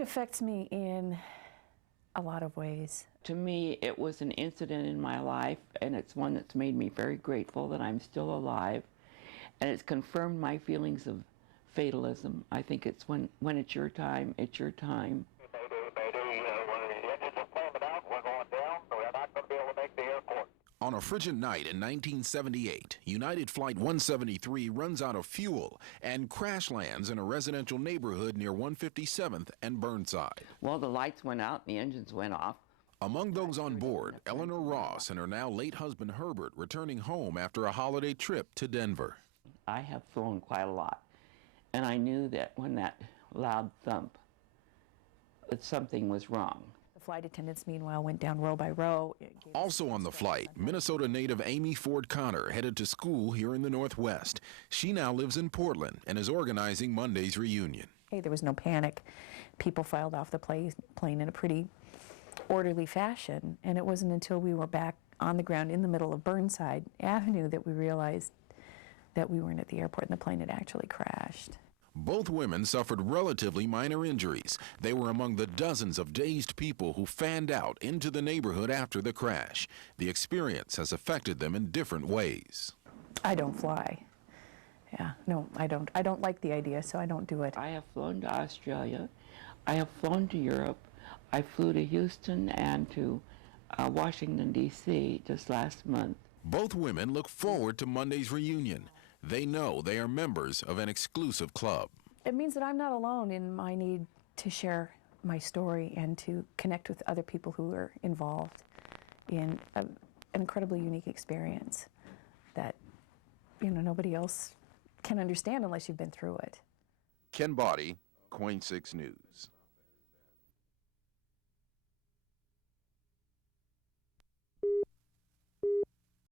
It affects me in a lot of ways. To me, it was an incident in my life, and it's one that's made me very grateful that I'm still alive. And it's confirmed my feelings of fatalism. I think it's when it's your time, it's your time. On a frigid night in 1978, United Flight 173 runs out of fuel and crash lands in a residential neighborhood near 157th and Burnside. Well, the lights went out and the engines went off. Among those on board, Eleanor Ross and her now late husband Herbert, returning home after a holiday trip to Denver. I have flown quite a lot, and I knew that when that loud thump, that something was wrong. The flight attendants, meanwhile, went down row by row. Also on the flight, Minnesota native Amy Ford Connor headed to school here in the Northwest. She now lives in Portland and is organizing Monday's reunion. Hey, there was no panic. People filed off the plane in a pretty orderly fashion, and it wasn't until we were back on the ground in the middle of Burnside Avenue that we realized that we weren't at the airport and the plane had actually crashed. Both women suffered relatively minor injuries. They were among the dozens of dazed people who fanned out into the neighborhood after the crash. The experience has affected them in different ways. I don't fly. Yeah, no, I don't. I don't like the idea, so I don't do it. I have flown to Australia. I have flown to Europe. I flew to Houston and to Washington, D.C. just last month. Both women look forward to Monday's reunion. They know they are members of an exclusive club. It means that I'm not alone in my need to share my story and to connect with other people who are involved in an incredibly unique experience that, nobody else can understand unless you've been through it. Ken Body, KOIN 6 News.